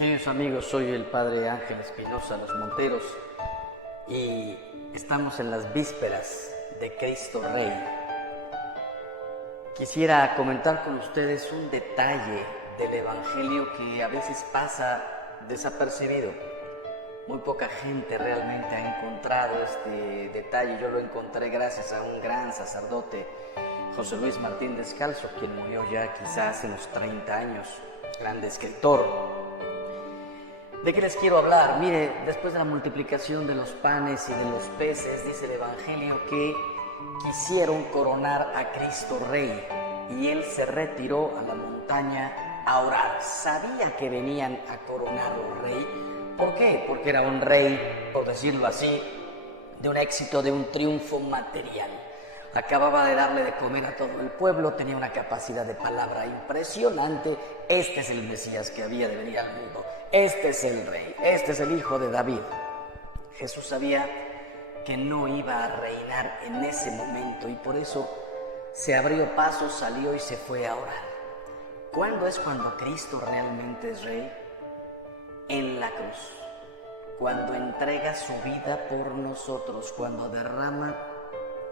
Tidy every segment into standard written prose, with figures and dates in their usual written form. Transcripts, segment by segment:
Queridos amigos, soy el Padre Ángel Espinosa Los Monteros y estamos en las vísperas de Cristo Rey. Quisiera comentar con ustedes un detalle del Evangelio que a veces pasa desapercibido. Muy poca gente realmente ha encontrado este detalle. Yo lo encontré gracias a un gran sacerdote, José Luis Martín Descalzo, quien murió ya quizás hace unos 30 años, grande escritor. ¿De qué les quiero hablar? Mire, después de la multiplicación de los panes y de los peces, dice el Evangelio que quisieron coronar a Cristo Rey y él se retiró a la montaña a orar. Sabía que venían a coronarlo rey. ¿Por qué? Porque era un rey, por decirlo así, de un éxito, de un triunfo material. Acababa de darle de comer a todo el pueblo, tenía una capacidad de palabra impresionante. Este es el Mesías que había de venir al mundo. Este es el rey, este es el hijo de David. Jesús sabía que no iba a reinar en ese momento y por eso se abrió paso, salió y se fue a orar. ¿Cuándo es cuando Cristo realmente es rey? En la cruz, cuando entrega su vida por nosotros, cuando derrama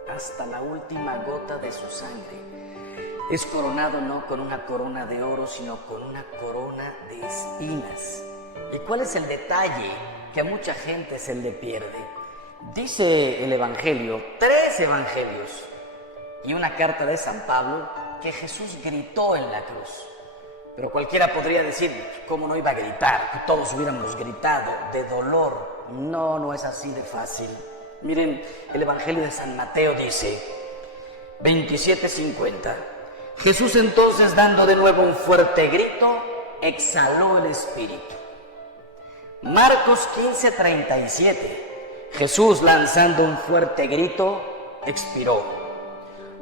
hasta la última gota de su sangre. Es coronado no con una corona de oro, sino con una corona de espinas. ¿Y cuál es el detalle que a mucha gente se le pierde? Dice el Evangelio, 3 evangelios y una carta de San Pablo, que Jesús gritó en la cruz. Pero cualquiera podría decir, ¿cómo no iba a gritar? Que todos hubiéramos gritado de dolor. No es así de fácil. Miren, el Evangelio de San Mateo dice, 27:50. Jesús entonces, dando de nuevo un fuerte grito, exhaló el espíritu. Marcos 15:37. Jesús, lanzando un fuerte grito, expiró.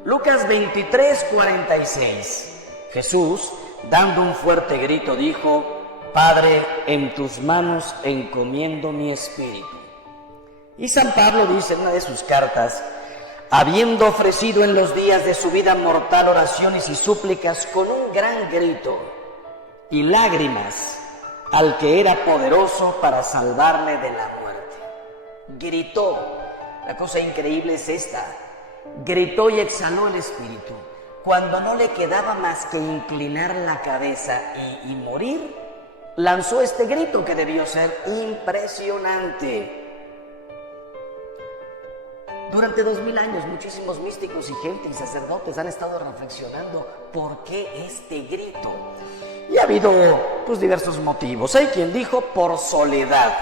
Lucas 23:46. Jesús, dando un fuerte grito, dijo, Padre, en tus manos encomiendo mi espíritu. Y San Pablo dice en una de sus cartas, habiendo ofrecido en los días de su vida mortal oraciones y súplicas con un gran grito y lágrimas al que era poderoso para salvarle de la muerte. Gritó. La cosa increíble es esta. Gritó y exhaló el espíritu. Cuando no le quedaba más que inclinar la cabeza y morir, lanzó este grito que debió ser impresionante. Durante 2000 años muchísimos místicos y gente y sacerdotes han estado reflexionando por qué este grito. Y ha habido diversos motivos. Hay quien dijo por soledad.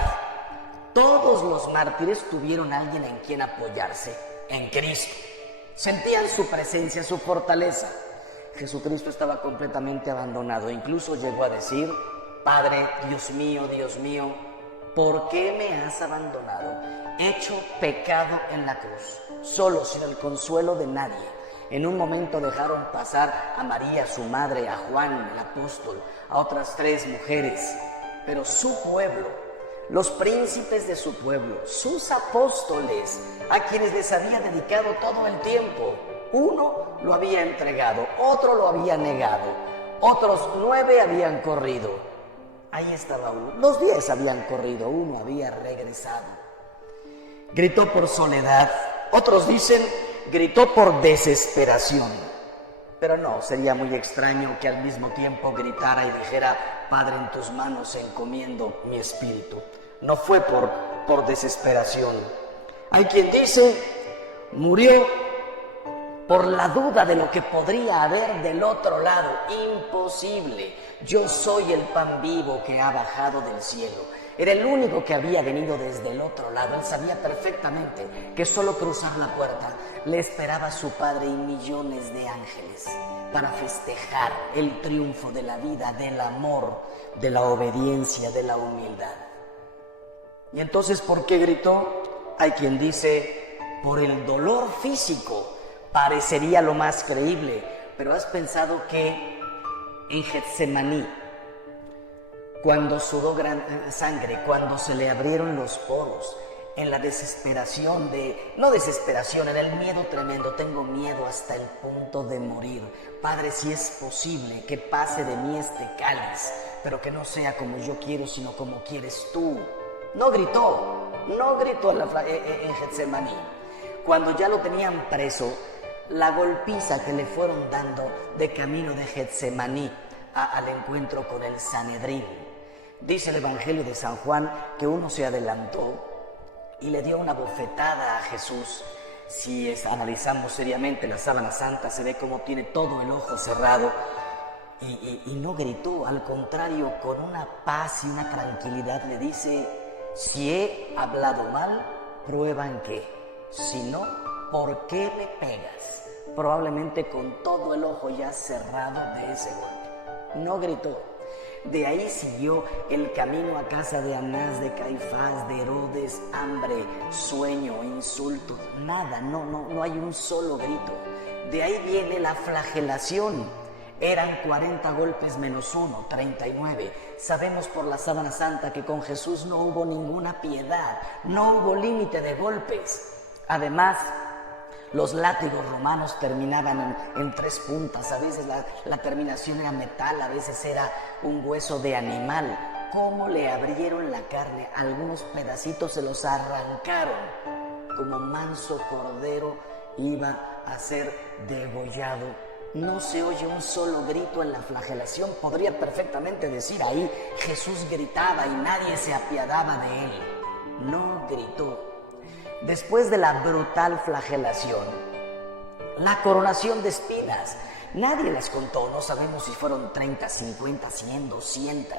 Todos los mártires tuvieron a alguien en quien apoyarse, en Cristo. Sentían su presencia, su fortaleza. Jesucristo estaba completamente abandonado. Incluso llegó a decir, Padre, Dios mío, ¿por qué me has abandonado? Hecho pecado en la cruz, solo, sin el consuelo de nadie. En un momento dejaron pasar a María, su madre, a Juan, el apóstol, a otras 3 mujeres. Pero su pueblo, los príncipes de su pueblo, sus apóstoles, a quienes les había dedicado todo el tiempo, uno lo había entregado, otro lo había negado, otros 9 habían corrido. Ahí estaba uno. Los 10 habían corrido, uno había regresado. Gritó por soledad. Otros dicen, gritó por desesperación. Pero no, sería muy extraño que al mismo tiempo gritara y dijera, Padre, en tus manos encomiendo mi espíritu. No fue por desesperación. Hay quien dice, murió por la duda de lo que podría haber del otro lado. Imposible. Yo soy el pan vivo que ha bajado del cielo. Era el único que había venido desde el otro lado. Él sabía perfectamente que solo cruzar la puerta le esperaba a su Padre y millones de ángeles para festejar el triunfo de la vida, del amor, de la obediencia, de la humildad. Y entonces, ¿por qué gritó? Hay quien dice, por el dolor físico. Parecería lo más creíble, pero ¿has pensado que en Getsemaní, cuando sudó gran sangre, cuando se le abrieron los poros, en la desesperación no desesperación, en el miedo tremendo, tengo miedo hasta el punto de morir. Padre, si es posible que pase de mí este cáliz, pero que no sea como yo quiero, sino como quieres tú. No gritó en Getsemaní. Cuando ya lo tenían preso, la golpiza que le fueron dando de camino de Getsemaní al encuentro con el Sanedrín. Dice el Evangelio de San Juan que uno se adelantó y le dio una bofetada a Jesús. Si analizamos seriamente la sábana santa, se ve como tiene todo el ojo cerrado y no gritó, al contrario, con una paz y una tranquilidad le dice: si he hablado mal, prueba en qué. Si no, ¿por qué me pegas? Probablemente con todo el ojo ya cerrado de ese golpe. No gritó. De ahí siguió el camino a casa de Anás, de Caifás, de Herodes, hambre, sueño, insultos, nada, no hay un solo grito. De ahí viene la flagelación. Eran 40 golpes menos 1, 39. Sabemos por la sábana santa que con Jesús no hubo ninguna piedad, no hubo límite de golpes. Además, los látigos romanos terminaban en 3 puntas, a veces la terminación era metal, a veces era un hueso de animal. ¿Cómo le abrieron la carne? Algunos pedacitos se los arrancaron, como manso cordero iba a ser degollado. No se oye un solo grito en la flagelación. Podría perfectamente decir ahí: Jesús gritaba y nadie se apiadaba de él. No gritó. Después de la brutal flagelación, la coronación de espinas, nadie las contó, no sabemos si fueron 30, 50, 100, 200.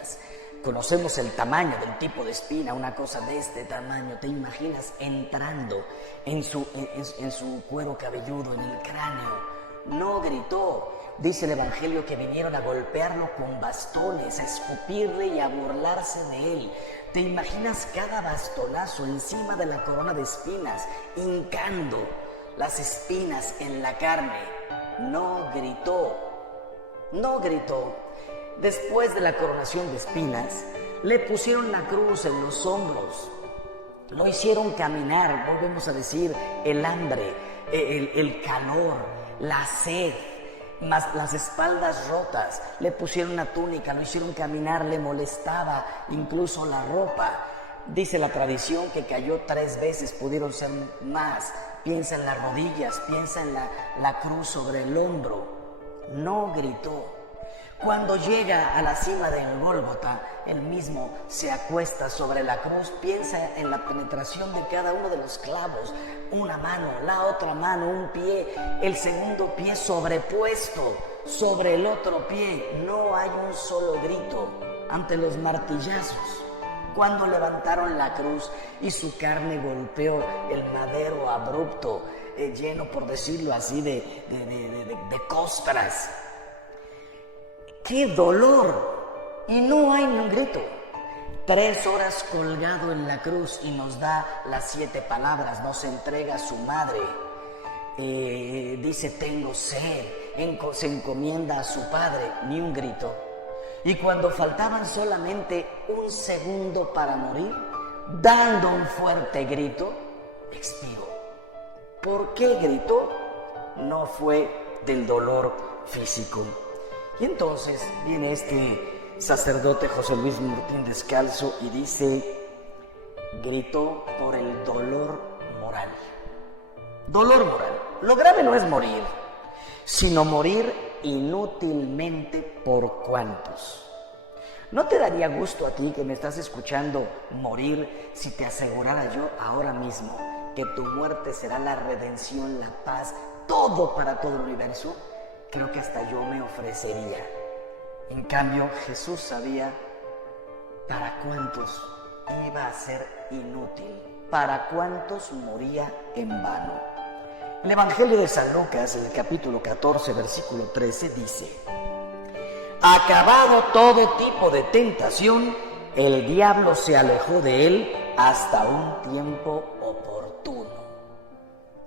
Conocemos el tamaño del tipo de espina, una cosa de este tamaño. ¿Te imaginas entrando en su cuero cabelludo, en el cráneo? No gritó. Dice el Evangelio que vinieron a golpearlo con bastones, a escupirle y a burlarse de él. ¿Te imaginas cada bastonazo encima de la corona de espinas, hincando las espinas en la carne? No gritó. No gritó. Después de la coronación de espinas, le pusieron la cruz en los hombros. Lo hicieron caminar, volvemos a decir, el hambre, el calor, la sed, más las espaldas rotas. Le pusieron una túnica, lo hicieron caminar, le molestaba incluso la ropa. Dice la tradición que cayó 3 veces, pudieron ser más. Piensa en las rodillas, piensa en la cruz sobre el hombro. No gritó. Cuando llega a la cima del Gólgota, él mismo se acuesta sobre la cruz, piensa en la penetración de cada uno de los clavos, una mano, la otra mano, un pie, el segundo pie sobrepuesto sobre el otro pie. No hay un solo grito ante los martillazos. Cuando levantaron la cruz y su carne golpeó el madero abrupto, lleno, por decirlo así, de costras. ¡Qué dolor! Y no hay un grito. 3 horas colgado en la cruz y nos da las 7 palabras, nos entrega a su madre. Dice: tengo sed, se encomienda a su padre, ni un grito. Y cuando faltaban solamente 1 segundo para morir, dando un fuerte grito, expiró. ¿Por qué gritó? No fue del dolor físico. Y entonces viene este sacerdote José Luis Martín Descalzo y dice: gritó por el dolor moral. Dolor moral. Lo grave no es morir, sino morir inútilmente. ¿Por cuántos? ¿No te daría gusto a ti que me estás escuchando morir si te asegurara yo ahora mismo que tu muerte será la redención, la paz, todo para todo el universo? Creo que hasta yo me ofrecería. En cambio, Jesús sabía para cuántos iba a ser inútil, para cuántos moría en vano. El Evangelio de San Lucas, en el capítulo 14, versículo 13, dice: acabado todo tipo de tentación, el diablo se alejó de él hasta un tiempo oportuno.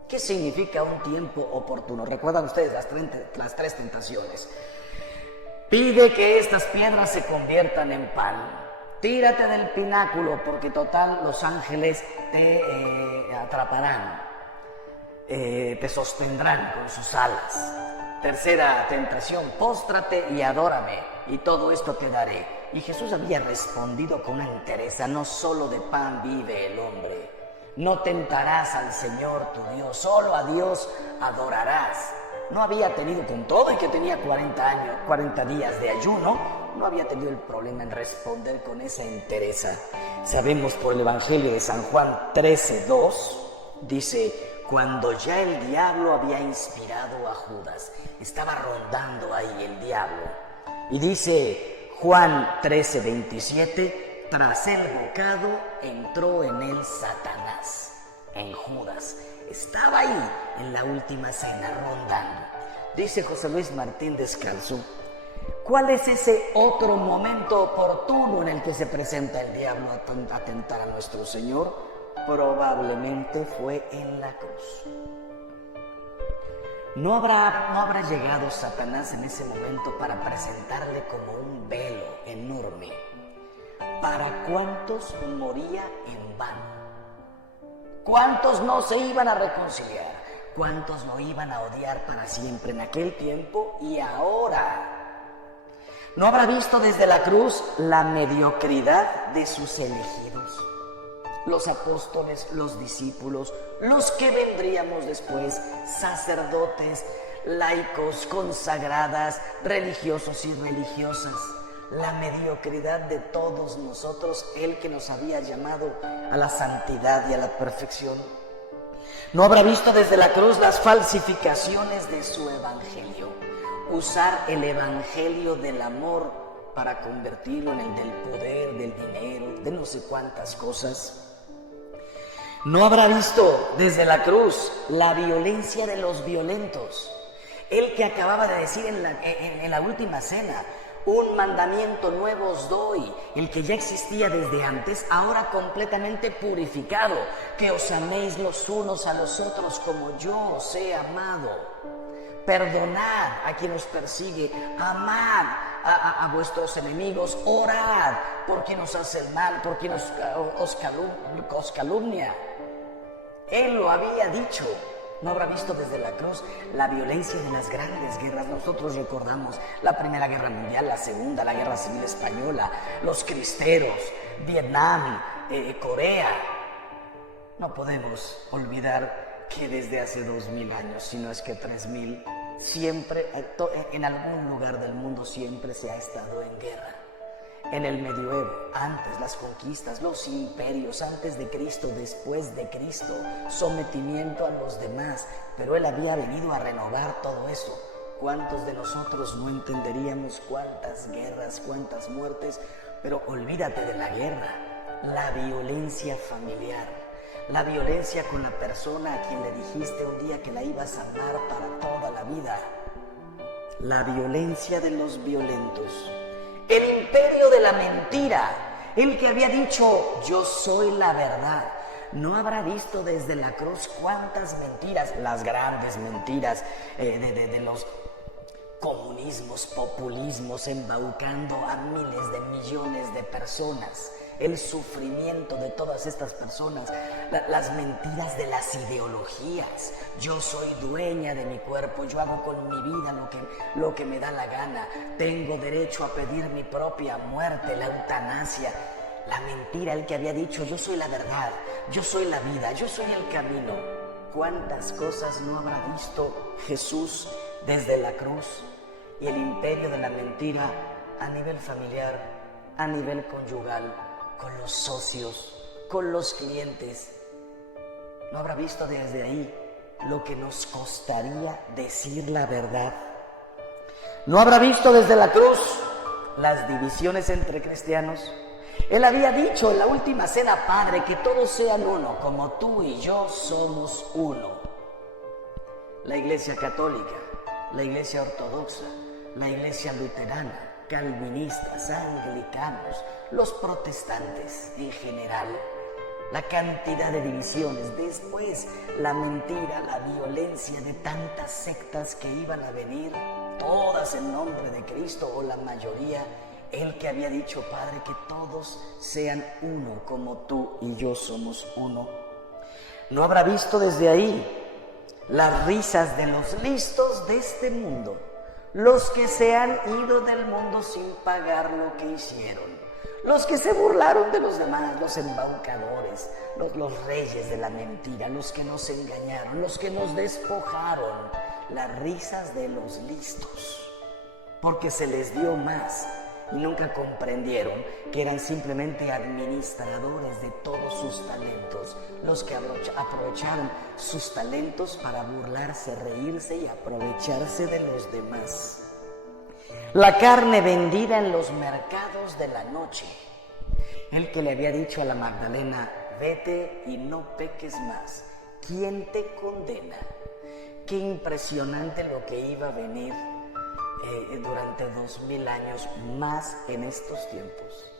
¿Qué significa un tiempo oportuno? ¿Recuerdan ustedes las 3 tentaciones? Pide que estas piedras se conviertan en pan. tírate del pináculo porque total los ángeles te atraparán, te sostendrán con sus alas. Tercera tentación, póstrate y adórame y todo esto te daré. Y Jesús había respondido con una entereza: no solo de pan vive el hombre. No tentarás al Señor tu Dios, solo a Dios adorarás. No había tenido, con todo y que tenía 40 días de ayuno, no había tenido el problema en responder con esa entereza. Sabemos por el Evangelio de San Juan 13:2, dice: cuando ya el diablo había inspirado a Judas, estaba rondando ahí el diablo. Y dice Juan 13:27, tras el bocado entró en él Satanás, en Judas. Estaba ahí en la última cena rondando. Dice José Luis Martín Descalzo: ¿cuál es ese otro momento oportuno en el que se presenta el diablo a tentar a nuestro Señor? Probablemente fue en la cruz. No habrá llegado Satanás en ese momento para presentarle como un velo enorme. ¿Para cuántos moría en vano? ¿Cuántos no se iban a reconciliar? ¿Cuántos lo iban a odiar para siempre en aquel tiempo y ahora? ¿No habrá visto desde la cruz la mediocridad de sus elegidos? Los apóstoles, los discípulos, los que vendríamos después, sacerdotes, laicos, consagradas, religiosos y religiosas. La mediocridad de todos nosotros, el que nos había llamado a la santidad y a la perfección. ¿No habrá visto desde la cruz las falsificaciones de su evangelio? Usar el evangelio del amor para convertirlo en el del poder, del dinero, de no sé cuántas cosas. ¿No habrá visto desde la cruz la violencia de los violentos? El que acababa de decir en la última cena: un mandamiento nuevo os doy, el que ya existía desde antes, ahora completamente purificado, que os améis los unos a los otros como yo os he amado. Perdonad a quien os persigue, amad a vuestros enemigos, orad por quien os hace el mal, por quien os calumnia. Él lo había dicho. ¿No habrá visto desde la cruz la violencia de las grandes guerras? Nosotros recordamos la Primera Guerra Mundial, la Segunda, la Guerra Civil Española, los cristeros, Vietnam, Corea. No podemos olvidar que desde hace 2000 años, si no es que 3000, siempre, en algún lugar del mundo siempre se ha estado en guerra. En el medioevo, antes las conquistas, los imperios, antes de Cristo, después de Cristo, sometimiento a los demás, pero Él había venido a renovar todo eso. ¿Cuántos de nosotros no entenderíamos cuántas guerras, cuántas muertes? Pero olvídate de la guerra, la violencia familiar, la violencia con la persona a quien le dijiste un día que la ibas a amar para toda la vida, la violencia de los violentos. El imperio de la mentira, el que había dicho yo soy la verdad. ¿No habrá visto desde la cruz cuántas mentiras, las grandes mentiras de los comunismos, populismos, embaucando a miles de millones de personas? El sufrimiento de todas estas personas, las mentiras de las ideologías. Yo soy dueña de mi cuerpo, yo hago con mi vida lo que me da la gana. Tengo derecho a pedir mi propia muerte, la eutanasia. La mentira, el que había dicho yo soy la verdad, yo soy la vida, yo soy el camino. ¿Cuántas cosas no habrá visto Jesús desde la cruz? Y el imperio de la mentira a nivel familiar, a nivel conyugal, con los socios, con los clientes. ¿No habrá visto desde ahí lo que nos costaría decir la verdad? ¿No habrá visto desde la cruz las divisiones entre cristianos? Él había dicho en la última cena: Padre, que todos sean uno, como tú y yo somos uno. La Iglesia Católica, la Iglesia Ortodoxa, la Iglesia Luterana, calvinistas, anglicanos, los protestantes en general, la cantidad de divisiones, después la mentira, la violencia de tantas sectas que iban a venir, todas en nombre de Cristo o la mayoría el que había dicho, Padre, que todos sean uno, como tú y yo somos uno. ¿No habrá visto desde ahí las risas de los listos de este mundo, los que se han ido del mundo sin pagar lo que hicieron, los que se burlaron de los demás, los embaucadores, los reyes de la mentira, los que nos engañaron, los que nos despojaron, las risas de los listos, porque se les dio más y nunca comprendieron que eran simplemente administradores de todos sus talentos, los que aprovecharon sus talentos para burlarse, reírse y aprovecharse de los demás. La carne vendida en los mercados de la noche, el que le había dicho a la Magdalena, vete y no peques más, ¿quién te condena? Qué impresionante lo que iba a venir durante 2000 años más en estos tiempos.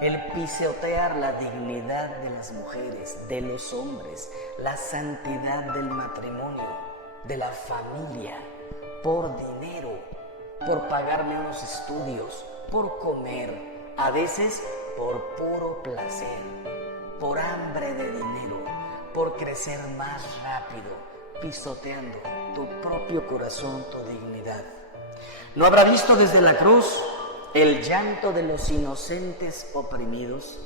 El pisotear la dignidad de las mujeres, de los hombres, la santidad del matrimonio, de la familia, por dinero, por pagarme unos estudios, por comer, a veces por puro placer, por hambre de dinero, por crecer más rápido, pisoteando tu propio corazón, tu dignidad. ¿No habrá visto desde la cruz el llanto de los inocentes oprimidos?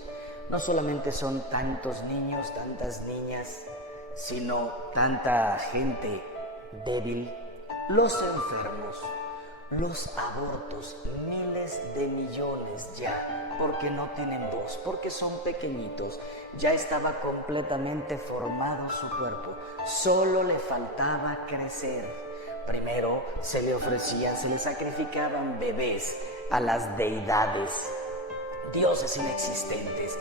No solamente son tantos niños, tantas niñas, sino tanta gente débil, los enfermos, los abortos, miles de millones ya, porque no tienen voz, porque son pequeñitos. Ya estaba completamente formado su cuerpo, solo le faltaba crecer. Primero se le ofrecían, se le sacrificaban bebés a las deidades, dioses inexistentes,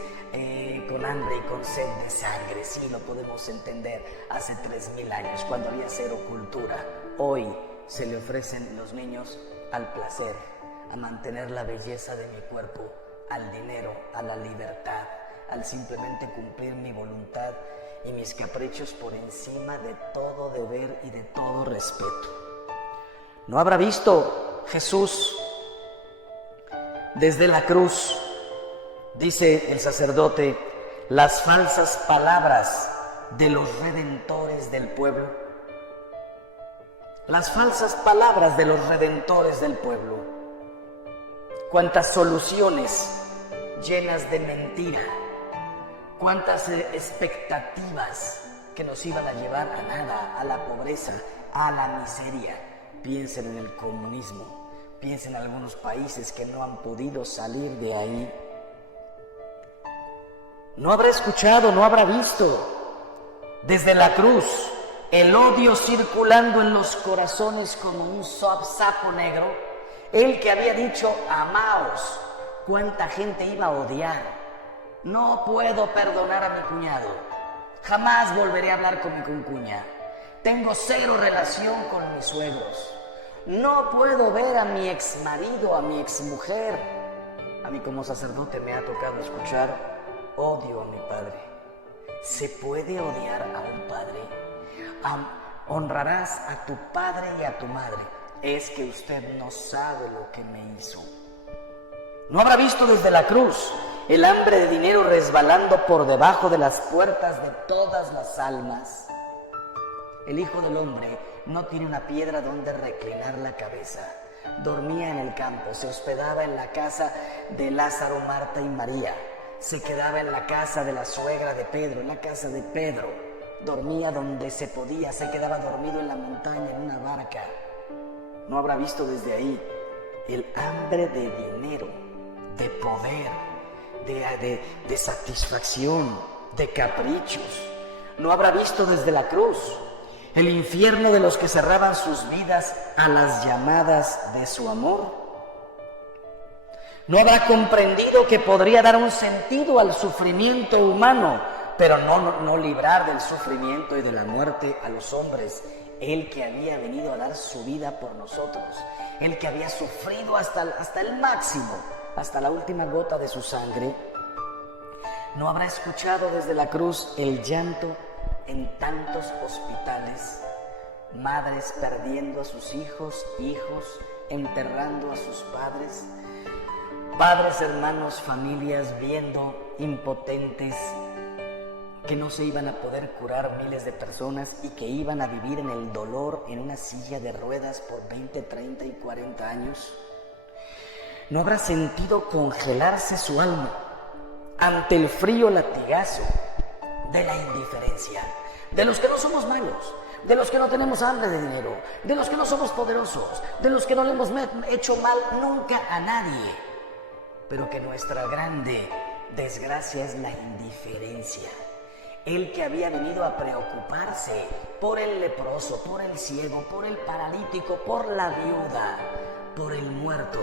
con hambre y con sed de sangre. Sí, lo podemos entender hace 3000 años, cuando había cero cultura. Hoy se le ofrecen los niños al placer, a mantener la belleza de mi cuerpo, al dinero, a la libertad, al simplemente cumplir mi voluntad y mis caprichos por encima de todo deber y de todo respeto. ¿No habrá visto Jesús desde la cruz, dice el sacerdote, las falsas palabras de los redentores del pueblo? Las falsas palabras de los redentores del pueblo. Cuántas soluciones llenas de mentira, cuántas expectativas que nos iban a llevar a nada, a la pobreza, a la miseria. Piensen en el comunismo, piensen en algunos países que no han podido salir de ahí. No habrá escuchado, no habrá visto desde la cruz el odio circulando en los corazones como un sapo negro. El que había dicho, amaos, cuánta gente iba a odiar. No puedo perdonar a mi cuñado, jamás volveré a hablar con mi concuña, tengo cero relación con mis suegros, no puedo ver a mi exmarido, a mi exmujer. A mí como sacerdote me ha tocado escuchar, odio a mi padre. ¿Se puede odiar a un padre? Honrarás a tu padre y a tu madre. Es que usted no sabe lo que me hizo. ¿No habrá visto desde la cruz el hambre de dinero resbalando por debajo de las puertas de todas las almas? El Hijo del Hombre no tiene una piedra donde reclinar la cabeza. Dormía en el campo, se hospedaba en la casa de Lázaro, Marta y María. Se quedaba en la casa de la suegra de Pedro, en la casa de Pedro. Dormía donde se podía, se quedaba dormido en la montaña, en una barca. ¿No habrá visto desde ahí el hambre de dinero, de poder, de satisfacción, de caprichos? ¿No habrá visto desde la cruz el infierno de los que cerraban sus vidas a las llamadas de su amor? ¿No habrá comprendido que podría dar un sentido al sufrimiento humano, pero no librar del sufrimiento y de la muerte a los hombres? El que había venido a dar su vida por nosotros, el que había sufrido hasta el máximo, hasta la última gota de su sangre. ¿No habrá escuchado desde la cruz el llanto en tantos hospitales? Madres perdiendo a sus hijos, hijos enterrando a sus padres. Padres, hermanos, familias viendo impotentes que no se iban a poder curar miles de personas y que iban a vivir en el dolor en una silla de ruedas por 20, 30 y 40 años. ¿No habrá sentido congelarse su alma ante el frío latigazo de la indiferencia? De los que no somos malos, de los que no tenemos hambre de dinero, de los que no somos poderosos, de los que no le hemos hecho mal nunca a nadie, pero que nuestra grande desgracia es la indiferencia. El que había venido a preocuparse por el leproso, por el ciego, por el paralítico, por la viuda, por el muerto,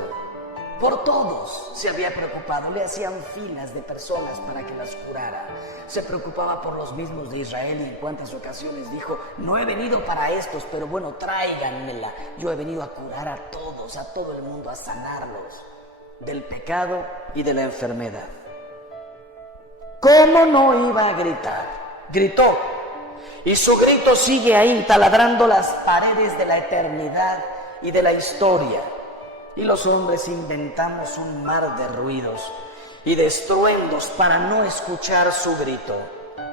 por todos se había preocupado. Le hacían filas de personas para que las curara. Se preocupaba por los mismos de Israel y en cuantas ocasiones dijo: no he venido para estos, pero bueno, tráiganmela. Yo he venido a curar a todos, a todo el mundo, a sanarlos del pecado y de la enfermedad. ¿Cómo no iba a gritar? Gritó. Y su grito sigue ahí, taladrando las paredes de la eternidad y de la historia. Y los hombres inventamos un mar de ruidos y de estruendos para no escuchar su grito.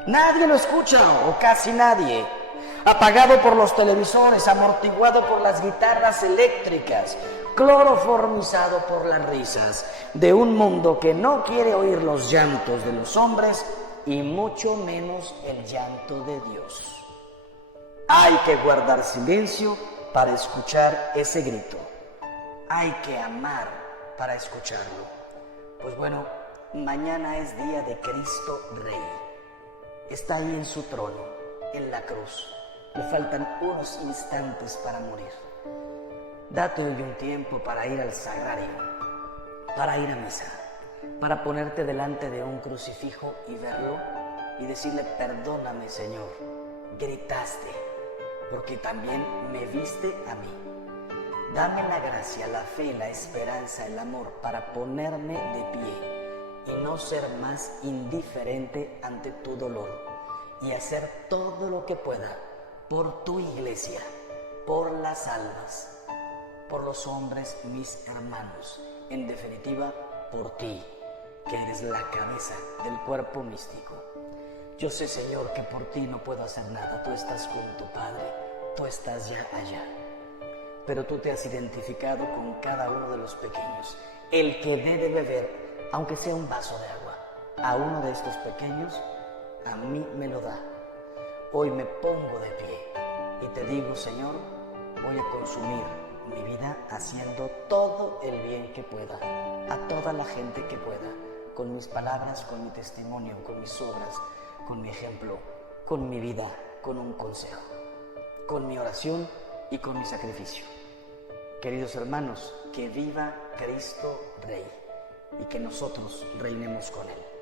Nadie lo escucha, o casi nadie. Apagado por los televisores, amortiguado por las guitarras eléctricas, cloroformizado por las risas de un mundo que no quiere oír los llantos de los hombres y mucho menos el llanto de Dios. Hay que guardar silencio para escuchar ese grito. Hay que amar para escucharlo. Pues bueno, mañana es día de Cristo Rey. Está ahí en su trono, en la cruz. Le faltan unos instantes para morir. Date hoy un tiempo para ir al sagrario, para ir a misa, para ponerte delante de un crucifijo y verlo y decirle: perdóname, Señor, gritaste, porque también me viste a mí. Dame la gracia, la fe, la esperanza, el amor para ponerme de pie y no ser más indiferente ante tu dolor y hacer todo lo que pueda por tu iglesia, por las almas, por los hombres, mis hermanos, en definitiva, por ti, que eres la cabeza del cuerpo místico. Yo sé, Señor, que por ti no puedo hacer nada. Tú estás junto, Padre, tú estás ya allá. Pero tú te has identificado con cada uno de los pequeños. El que dé de beber, aunque sea un vaso de agua, a uno de estos pequeños, a mí me lo da. Hoy me pongo de pie y te digo, Señor, voy a consumir mi vida haciendo todo el bien que pueda, a toda la gente que pueda, con mis palabras, con mi testimonio, con mis obras, con mi ejemplo, con mi vida, con un consejo, con mi oración y con mi sacrificio. Queridos hermanos, que viva Cristo Rey y que nosotros reinemos con Él.